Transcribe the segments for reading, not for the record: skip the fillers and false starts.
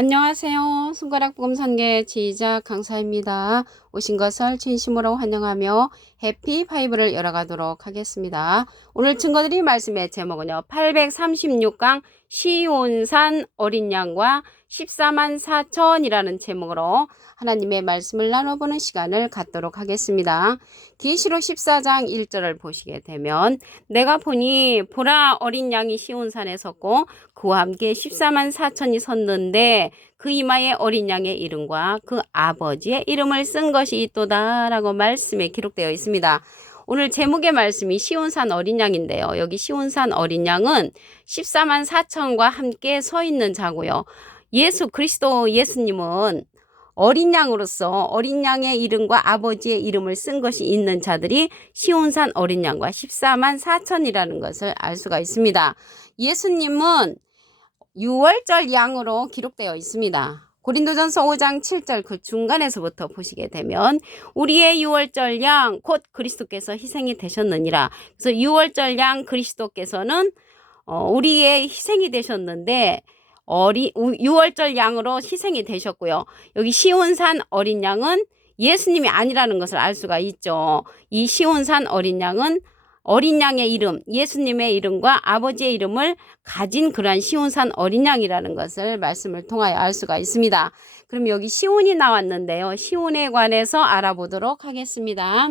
안녕하세요. 손가락 복음 선계 지휘자 강사입니다. 오신 것을 진심으로 환영하며 해피 파이브를 열어가도록 하겠습니다. 오늘 증거드릴 말씀의 제목은요. 836강 시온산 어린 양과 14만 4천이라는 제목으로 하나님의 말씀을 나눠보는 시간을 갖도록 하겠습니다. 계시록 14장 1절을 보시게 되면 내가 보니 보라 어린 양이 시온산에 섰고 그와 함께 14만 4천이 섰는데 그 이마에 어린 양의 이름과 그 아버지의 이름을 쓴 것이 있도다 라고 말씀에 기록되어 있습니다. 오늘 제목의 말씀이 시온산 어린 양인데요. 여기 시온산 어린 양은 14만 4천과 함께 서 있는 자고요. 예수 그리스도 예수님은 어린 양으로서 어린 양의 이름과 아버지의 이름을 쓴 것이 있는 자들이 시온산 어린 양과 14만 4천이라는 것을 알 수가 있습니다. 예수님은 6월절 양으로 기록되어 있습니다. 고린도전서 5장 7절 그 중간에서부터 보시게 되면 우리의 6월절 양 곧 그리스도께서 희생이 되셨느니라. 그래서 6월절 양 그리스도께서는 우리의 희생이 되셨는데 6월절 양으로 희생이 되셨고요. 여기 시온산 어린 양은 예수님이 아니라는 것을 알 수가 있죠. 이 시온산 어린 양은 어린 양의 이름, 예수님의 이름과 아버지의 이름을 가진 그러한 시온산 어린 양이라는 것을 말씀을 통하여 알 수가 있습니다. 그럼 여기 시온이 나왔는데요. 시온에 관해서 알아보도록 하겠습니다.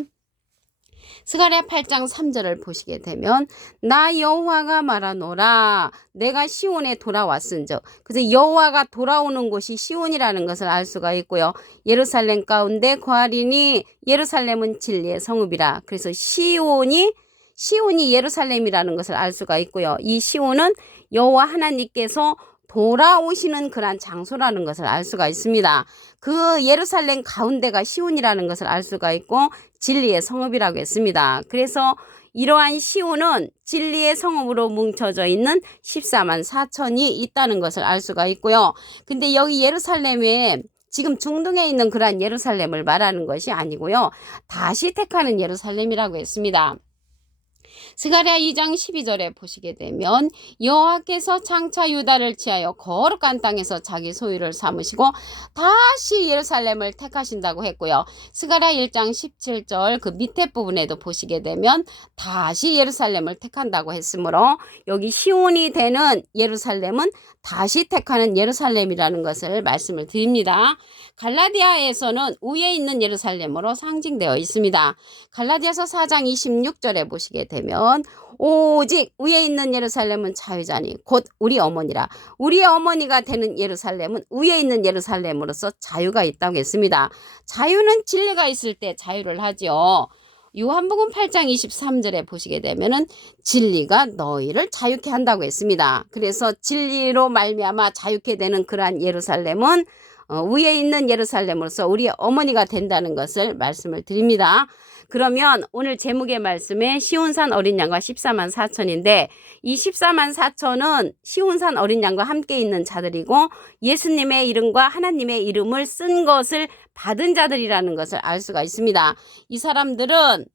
스가랴 8장 3절을 보시게 되면 나 여호와가 말하노라 내가 시온에 돌아왔은즉, 그래서 여호와가 돌아오는 곳이 시온이라는 것을 알 수가 있고요. 예루살렘 가운데 거하리니 예루살렘은 진리의 성읍이라. 그래서 시온이 예루살렘이라는 것을 알 수가 있고요. 이 시온은 여호와 하나님께서 돌아오시는 그런 장소라는 것을 알 수가 있습니다. 그 예루살렘 가운데가 시온이라는 것을 알 수가 있고 진리의 성읍이라고 했습니다. 그래서 이러한 시온은 진리의 성읍으로 뭉쳐져 있는 14만 4천이 있다는 것을 알 수가 있고요. 근데 여기 예루살렘에 지금 중동에 있는 그러한 예루살렘을 말하는 것이 아니고요. 다시 택하는 예루살렘이라고 했습니다. 스가랴 2장 12절에 보시게 되면 여호와께서 장차 유다를 취하여 거룩한 땅에서 자기 소유를 삼으시고 다시 예루살렘을 택하신다고 했고요. 스가랴 1장 17절 그 밑에 부분에도 보시게 되면 다시 예루살렘을 택한다고 했으므로 여기 시온이 되는 예루살렘은 다시 택하는 예루살렘이라는 것을 말씀을 드립니다. 갈라디아에서는 위에 있는 예루살렘으로 상징되어 있습니다. 갈라디아서 4장 26절에 보시게 되면 오직 위에 있는 예루살렘은 자유자니 곧 우리 어머니라. 우리의 어머니가 되는 예루살렘은 위에 있는 예루살렘으로서 자유가 있다고 했습니다. 자유는 진리가 있을 때 자유를 하죠. 요한복음 8장 23절에 보시게 되면은 진리가 너희를 자유케 한다고 했습니다. 그래서 진리로 말미암아 자유케 되는 그러한 예루살렘은 위에 있는 예루살렘으로서 우리의 어머니가 된다는 것을 말씀을 드립니다. 그러면 오늘 제목의 말씀에 시온산 어린 양과 14만 4천인데 이 14만 4천은 시온산 어린 양과 함께 있는 자들이고 예수님의 이름과 하나님의 이름을 쓴 것을 받은 자들이라는 것을 알 수가 있습니다. 이 사람들은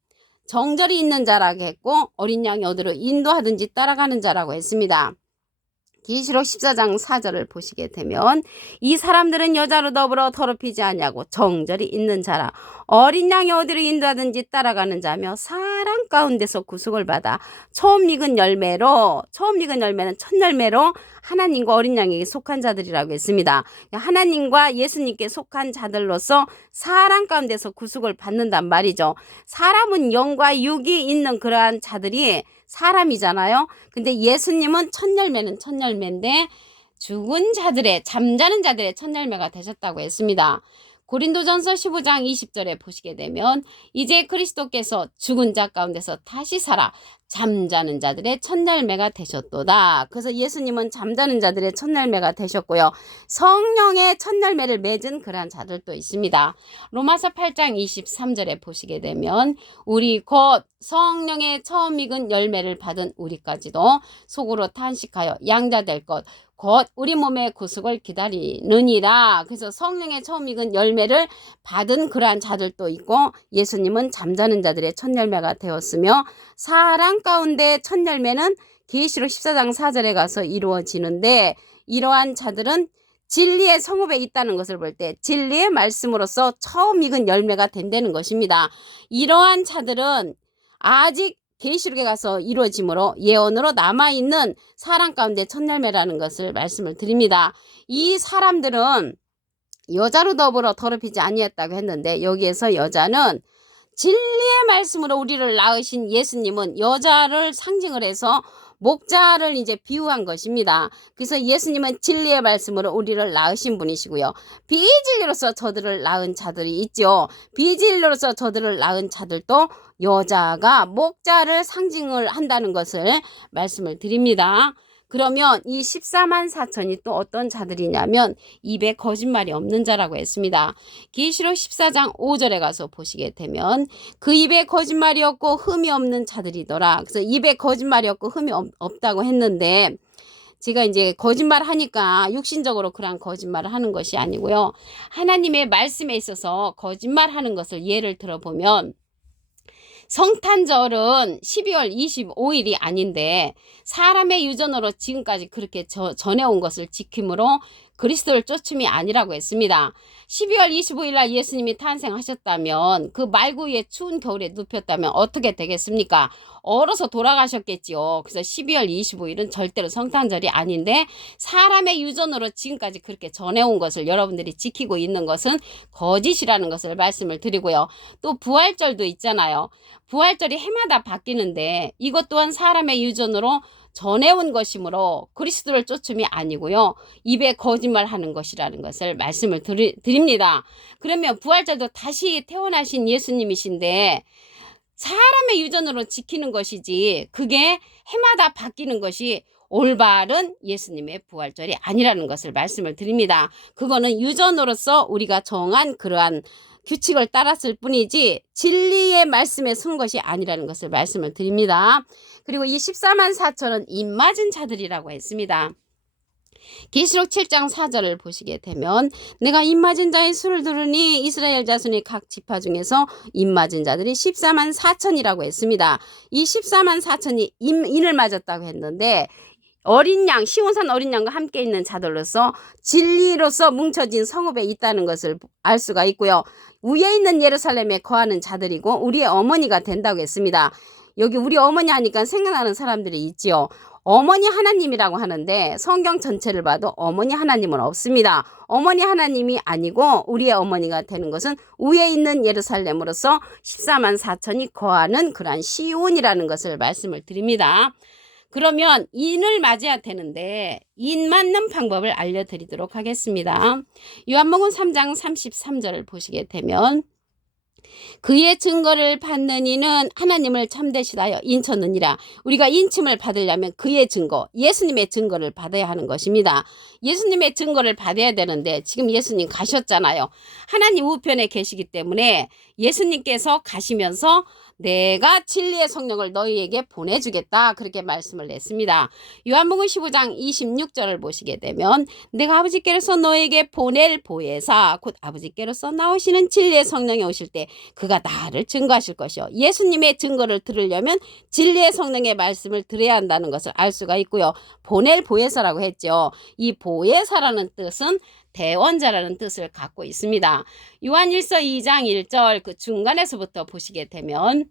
정절이 있는 자라고 했고 어린 양이 어디로 인도하든지 따라가는 자라고 했습니다. 계시록 14장 4절을 보시게 되면 이 사람들은 여자로 더불어 더럽히지 아니하고 정절이 있는 자라. 어린 양이 어디로 인도하든지 따라가는 자며 사랑 가운데서 구속을 받아 처음 익은 열매는 첫 열매로 하나님과 어린 양에게 속한 자들이라고 했습니다. 하나님과 예수님께 속한 자들로서 사랑 가운데서 구속을 받는단 말이죠. 사람은 영과 육이 있는 그러한 자들이 사람이잖아요. 근데 예수님은 첫 열매는 첫 열매인데 죽은 자들의 잠자는 자들의 첫 열매가 되셨다고 했습니다. 고린도전서 15장 20절에 보시게 되면 이제 그리스도께서 죽은 자 가운데서 다시 살아 잠자는 자들의 첫 열매가 되셨도다. 그래서 예수님은 잠자는 자들의 첫 열매가 되셨고요. 성령의 첫 열매를 맺은 그러한 자들도 있습니다. 로마서 8장 23절에 보시게 되면 우리 곧 성령의 처음 익은 열매를 받은 우리까지도 속으로 탄식하여 양자 될 것 곧 우리 몸의 구속을 기다리느니라. 그래서 성령의 처음 익은 열매를 받은 그러한 자들도 있고 예수님은 잠자는 자들의 첫 열매가 되었으며 사랑 가운데 첫 열매는 계시록 14장 4절에 가서 이루어지는데 이러한 자들은 진리의 성읍에 있다는 것을 볼 때 진리의 말씀으로서 처음 익은 열매가 된다는 것입니다. 이러한 자들은 아직 계시록에 가서 이루어지므로 예언으로 남아있는 사람 가운데 첫 열매라는 것을 말씀을 드립니다. 이 사람들은 여자로 더불어 더럽히지 아니했다고 했는데 여기에서 여자는 진리의 말씀으로 우리를 낳으신 예수님은 여자를 상징을 해서 목자를 이제 비유한 것입니다. 그래서 예수님은 진리의 말씀으로 우리를 낳으신 분이시고요. 비진리로서 저들을 낳은 자들이 있죠. 비진리로서 저들을 낳은 자들도 여자가 목자를 상징을 한다는 것을 말씀을 드립니다. 그러면 이 14만 4천이 또 어떤 자들이냐면 입에 거짓말이 없는 자라고 했습니다. 계시록 14장 5절에 가서 보시게 되면 그 입에 거짓말이 없고 흠이 없는 자들이더라. 그래서 입에 거짓말이 없고 흠이 없다고 했는데 제가 이제 거짓말 하니까 육신적으로 그런 거짓말을 하는 것이 아니고요. 하나님의 말씀에 있어서 거짓말 하는 것을 예를 들어보면 성탄절은 12월 25일이 아닌데 사람의 유전으로 지금까지 그렇게 전해온 것을 지킴으로 그리스도를 쫓음이 아니라고 했습니다. 12월 25일 날 예수님이 탄생하셨다면 그 말구이에 추운 겨울에 눕혔다면 어떻게 되겠습니까? 얼어서 돌아가셨겠지요. 그래서 12월 25일은 절대로 성탄절이 아닌데 사람의 유전으로 지금까지 그렇게 전해온 것을 여러분들이 지키고 있는 것은 거짓이라는 것을 말씀을 드리고요. 또 부활절도 있잖아요. 부활절이 해마다 바뀌는데 이것 또한 사람의 유전으로 전해온 것이므로 그리스도를 쫓음이 아니고요. 입에 거짓말하는 것이라는 것을 말씀을 드립니다. 그러면 부활절도 다시 태어나신 예수님이신데 사람의 유전으로 지키는 것이지 그게 해마다 바뀌는 것이 올바른 예수님의 부활절이 아니라는 것을 말씀을 드립니다. 그거는 유전으로서 우리가 정한 그러한 규칙을 따랐을 뿐이지 진리의 말씀에 선 것이 아니라는 것을 말씀을 드립니다. 그리고 이 14만 4천은 입맞은 자들이라고 했습니다. 계시록 7장 4절을 보시게 되면 내가 입맞은 자의 수를 들으니 이스라엘 자손이 각 지파 중에서 입맞은 자들이 14만 4천이라고 했습니다. 이 14만 4천이 인을 맞았다고 했는데 어린 양, 시온산 어린 양과 함께 있는 자들로서 진리로서 뭉쳐진 성읍에 있다는 것을 알 수가 있고요. 위에 있는 예루살렘에 거하는 자들이고 우리의 어머니가 된다고 했습니다. 여기 우리 어머니 하니까 생각나는 사람들이 있지요. 어머니 하나님이라고 하는데 성경 전체를 봐도 어머니 하나님은 없습니다. 어머니 하나님이 아니고 우리의 어머니가 되는 것은 위에 있는 예루살렘으로서 14만 4천이 거하는 그러한 시온이라는 것을 말씀을 드립니다. 그러면 인을 맞아야 되는데 인 맞는 방법을 알려드리도록 하겠습니다. 요한복음 3장 33절을 보시게 되면 그의 증거를 받는 이는 하나님을 참되시다여 인쳤느니라. 우리가 인침을 받으려면 그의 증거, 예수님의 증거를 받아야 하는 것입니다. 예수님의 증거를 받아야 되는데 지금 예수님 가셨잖아요. 하나님 우편에 계시기 때문에 예수님께서 가시면서 내가 진리의 성령을 너희에게 보내주겠다 그렇게 말씀을 냈습니다. 요한복음 15장 26절을 보시게 되면 내가 아버지께로서 너에게 보낼 보혜사 곧 아버지께로서 나오시는 진리의 성령이 오실 때 그가 나를 증거하실 것이요. 예수님의 증거를 들으려면 진리의 성령의 말씀을 들어야 한다는 것을 알 수가 있고요. 보낼 보혜사라고 했죠. 이 보혜사라는 뜻은 대원자라는 뜻을 갖고 있습니다. 요한일서 2장 1절 그 중간에서부터 보시게 되면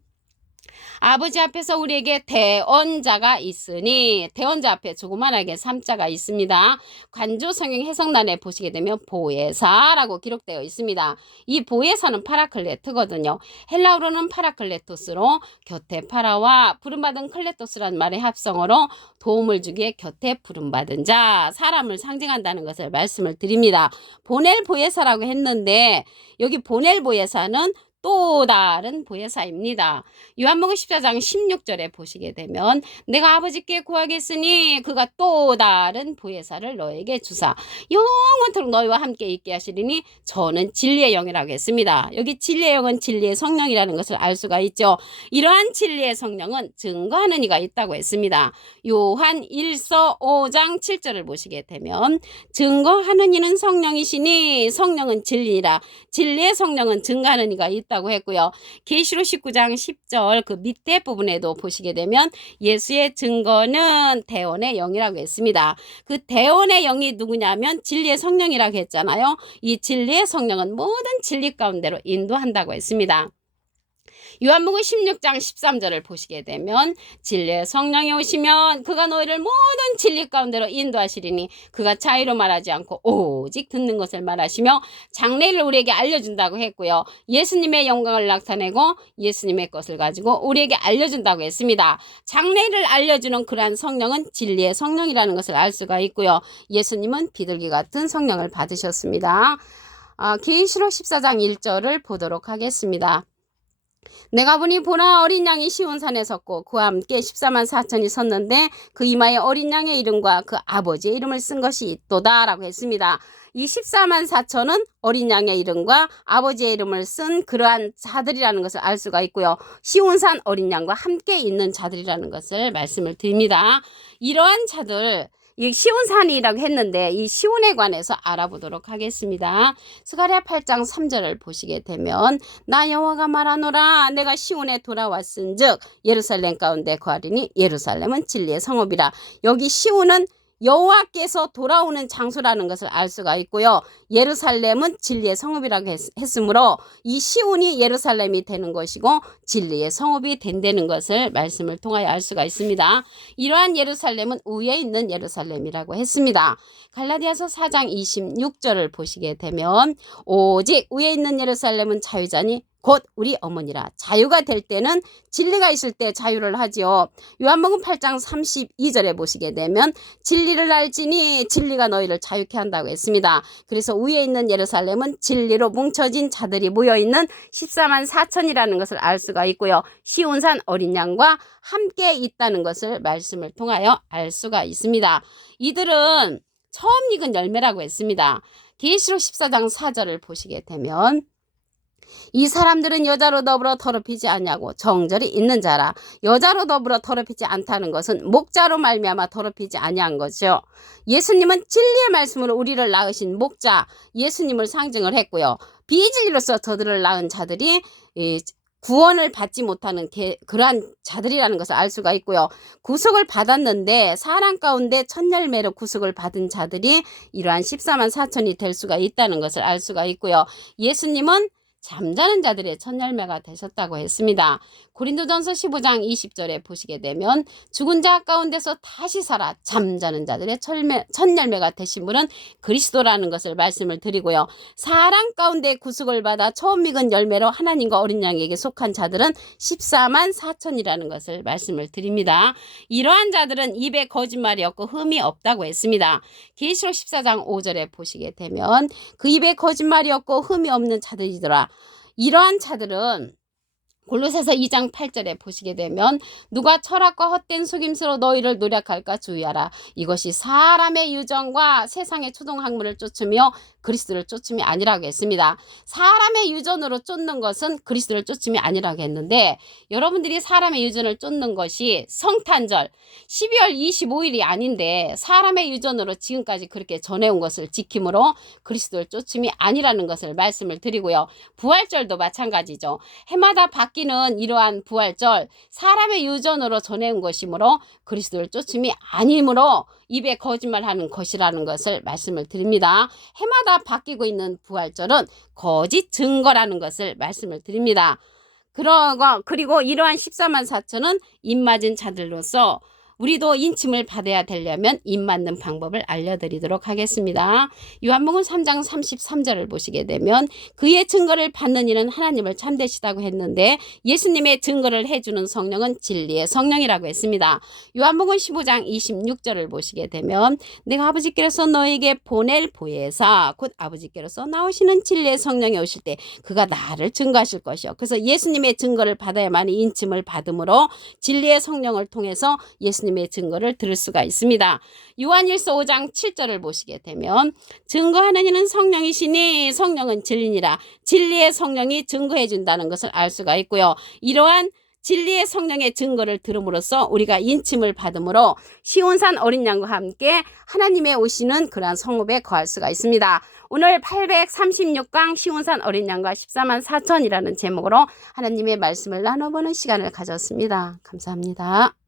아버지 앞에서 우리에게 대언자가 있으니 대언자 앞에 조그만하게 3자가 있습니다. 관조 성경 해석란에 보시게 되면 보혜사라고 기록되어 있습니다. 이 보혜사는 파라클레트거든요. 헬라어로는 파라클레토스로 곁에 파라와 부름받은 클레토스란 말의 합성어로 도움을 주기에 곁에 부름받은 자, 사람을 상징한다는 것을 말씀을 드립니다. 보낼 보혜사라고 했는데 여기 보낼 보혜사는 또 다른 보혜사입니다. 요한복음 14장 16절에 보시게 되면 내가 아버지께 구하겠으니 그가 또 다른 보혜사를 너에게 주사 영원토록 너희와 함께 있게 하시리니 저는 진리의 영이라고 했습니다. 여기 진리의 영은 진리의 성령이라는 것을 알 수가 있죠. 이러한 진리의 성령은 증거하는 이가 있다고 했습니다. 요한 1서 5장 7절을 보시게 되면 증거하는 이는 성령이시니 성령은 진리라 진리의 성령은 증거하는 이가 있다 있다고 했고요. 계시록 19장 10절 그 밑에 부분에도 보시게 되면 예수의 증거는 대원의 영이라고 했습니다. 그 대원의 영이 누구냐면 진리의 성령이라고 했잖아요. 이 진리의 성령은 모든 진리 가운데로 인도한다고 했습니다. 요한복음 16장 13절을 보시게 되면 진리의 성령이 오시면 그가 너희를 모든 진리 가운데로 인도하시리니 그가 자유로 말하지 않고 오직 듣는 것을 말하시며 장래를 우리에게 알려준다고 했고요. 예수님의 영광을 나타내고 예수님의 것을 가지고 우리에게 알려준다고 했습니다. 장래를 알려주는 그러한 성령은 진리의 성령이라는 것을 알 수가 있고요. 예수님은 비둘기 같은 성령을 받으셨습니다. 계시록 14장 1절을 보도록 하겠습니다. 내가 보니 보라 어린 양이 시온산에 섰고 그와 함께 14만 4천이 섰는데 그 이마에 어린 양의 이름과 그 아버지의 이름을 쓴 것이 있도다 라고 했습니다. 이 14만 4천은 어린 양의 이름과 아버지의 이름을 쓴 그러한 자들이라는 것을 알 수가 있고요. 시온산 어린 양과 함께 있는 자들이라는 것을 말씀을 드립니다. 이러한 자들 이 시온산이라고 했는데 이 시온에 관해서 알아보도록 하겠습니다. 스가랴 8장 3절을 보시게 되면 나 여호와가 말하노라 내가 시온에 돌아왔은즉 예루살렘 가운데 거하리니 예루살렘은 진리의 성읍이라. 여기 시온은 여호와께서 돌아오는 장소라는 것을 알 수가 있고요. 예루살렘은 진리의 성읍이라고 했으므로 이 시온이 예루살렘이 되는 것이고 진리의 성읍이 된다는 것을 말씀을 통하여 알 수가 있습니다. 이러한 예루살렘은 위에 있는 예루살렘이라고 했습니다. 갈라디아서 4장 26절을 보시게 되면 오직 위에 있는 예루살렘은 자유자니 곧 우리 어머니라. 자유가 될 때는 진리가 있을 때 자유를 하지요. 요한복음 8장 32절에 보시게 되면 진리를 알지니 진리가 너희를 자유케 한다고 했습니다. 그래서 위에 있는 예루살렘은 진리로 뭉쳐진 자들이 모여있는 14만 4천이라는 것을 알 수가 있고요. 시온산 어린 양과 함께 있다는 것을 말씀을 통하여 알 수가 있습니다. 이들은 처음 익은 열매라고 했습니다. 계시록 14장 4절을 보시게 되면 이 사람들은 여자로 더불어 더럽히지 않냐고 정절이 있는 자라. 여자로 더불어 더럽히지 않다는 것은 목자로 말미암아 더럽히지 아니한 거죠. 예수님은 진리의 말씀으로 우리를 낳으신 목자 예수님을 상징을 했고요. 비진리로서 저들을 낳은 자들이 구원을 받지 못하는 그러한 자들이라는 것을 알 수가 있고요. 구속을 받았는데 사람 가운데 첫 열매로 구속을 받은 자들이 이러한 14만 4천이 될 수가 있다는 것을 알 수가 있고요. 예수님은 잠자는 자들의 첫 열매가 되셨다고 했습니다. 고린도전서 15장 20절에 보시게 되면 죽은 자 가운데서 다시 살아 잠자는 자들의 첫 열매가 되신 분은 그리스도라는 것을 말씀을 드리고요. 사람 가운데 구속을 받아 처음 익은 열매로 하나님과 어린 양에게 속한 자들은 14만 4천이라는 것을 말씀을 드립니다. 이러한 자들은 입에 거짓말이 없고 흠이 없다고 했습니다. 계시록 14장 5절에 보시게 되면 그 입에 거짓말이 없고 흠이 없는 자들이더라. 이러한 자들은 골로새서 2장 8절에 보시게 되면 누가 철학과 헛된 속임수로 너희를 노력할까 주의하라. 이것이 사람의 유전과 세상의 초등학문을 쫓으며 그리스도를 쫓음이 아니라고 했습니다. 사람의 유전으로 쫓는 것은 그리스도를 쫓음이 아니라고 했는데 여러분들이 사람의 유전을 쫓는 것이 성탄절 12월 25일이 아닌데 사람의 유전으로 지금까지 그렇게 전해온 것을 지킴으로 그리스도를 쫓음이 아니라는 것을 말씀을 드리고요. 부활절도 마찬가지죠. 해마다 바뀌는 이러한 부활절 사람의 유전으로 전해온 것이므로 그리스도를 쫓음이 아니므로 입에 거짓말하는 것이라는 것을 말씀을 드립니다. 해마다 바뀌고 있는 부활절은 거짓 증거라는 것을 말씀을 드립니다. 그리고 이러한 14만 4천은 입맞은 자들로서 우리도 인침을 받아야 되려면 입 맞는 방법을 알려드리도록 하겠습니다. 요한복음 3장 33절을 보시게 되면 그의 증거를 받는 이는 하나님을 참되시다고 했는데 예수님의 증거를 해주는 성령은 진리의 성령이라고 했습니다. 요한복음 15장 26절을 보시게 되면 내가 아버지께로서 너에게 보낼 보혜사 곧 아버지께로서 나오시는 진리의 성령이 오실 때 그가 나를 증거하실 것이요. 그래서 예수님의 증거를 받아야만이 인침을 받음으로 진리의 성령을 통해서 예수님의 증거를 들을 수가 있습니다. 요한일서 5장 7절을 보시게 되면 증거하는 이는 성령이시니 성령은 진리니라. 진리의 성령이 증거해 준다는 것을 알 수가 있고요. 이러한 진리의 성령의 증거를 들음으로써 우리가 인침을 받음으로 시온산 어린 양과 함께 하나님의 오시는 그러한 성읍에 거할 수가 있습니다. 오늘 836강 시온산 어린 양과 14만 4천이라는 제목으로 하나님의 말씀을 나눠보는 시간을 가졌습니다. 감사합니다.